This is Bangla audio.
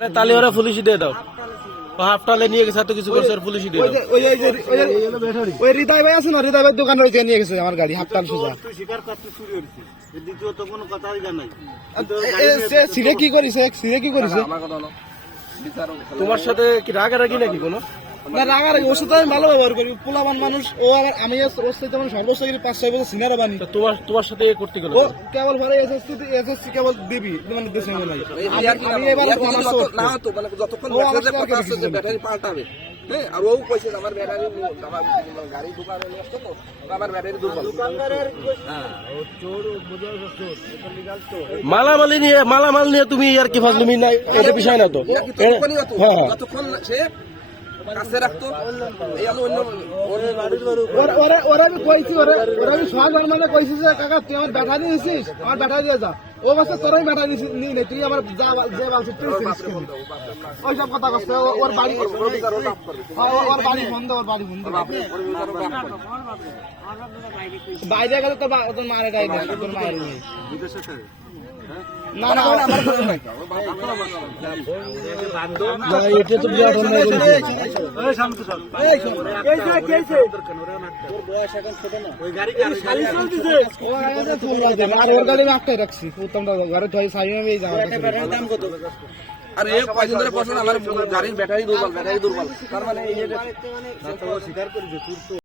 তাহলে ওরা পুলিশ দিয়ে দাও। হাফ টালে নিয়ে গেছে, এত কিছু করছে আর পুলিশ দিয়ে দাও। ওই হৃদয় ভাই আছে না, হৃদয় ভাই দোকান ওইখানে নিয়ে গেছে আমার গাড়ি হাফ টান সোজা। সিরে কি করিছে, সিরে কি করিছে? তোমার সাথে কি রাগারাগি নাকি কোনো? না রাগারাগি, ওর সাথে আমি ভালো ব্যবহার করি, পোলাবান মানুষ। ও আবার আমি ওর সাথে মানে সর্বোচ্চ 5-6 বছর সিনিয়র বানি। তোমার সাথে এ করতে গেল ও কেবল ভালো এসএসসি কেবল দিবি মানে দেশে নাই। আমি এবার না তো মানে যতক্ষণ কথা আছে যে ব্যাটারি পাল্টাবে, হ্যাঁ, আর ও কইছে আমার ব্যাটারি আমার গাড়ি দোকানে নিয়ে আসতো তো আমার ব্যাটারি দুর্বল। হ্যাঁ ও চোর বোঝা চোর, এটা লিগ্যাল চোর। মালামাল নিয়ে তুমি আর কি ফাজলিমি নাই, এটা বিষয় না তো। হ্যাঁ যতক্ষণ সে কাছে রাখতো এই আমি অন্য ওরা আমি কইছি, ওরা আমি সব মানে কইছি যে কাকা তুই আমার ব্যাটারি দিছিস, আমার ব্যাটারি দিয়ে যা। ও বলছে তোরই ব্যাটারি নিই নাই, তুই আমার যা যে বলছিস তুই ওই সব কথা করছে। ওর বাড়ি বন্ধ, ওর বাড়ি বন্ধ। বাইরে গেলে তো তোর মায়ের গায়ে দেয়, তোর মায়ের নেই। না না আমার এটা তো বিরাট অন্যায় করেছে। আর এই কয়দিন ধরে পছন্দ আমার গাড়ির ব্যাটারি দুর্বল, তার মানে এই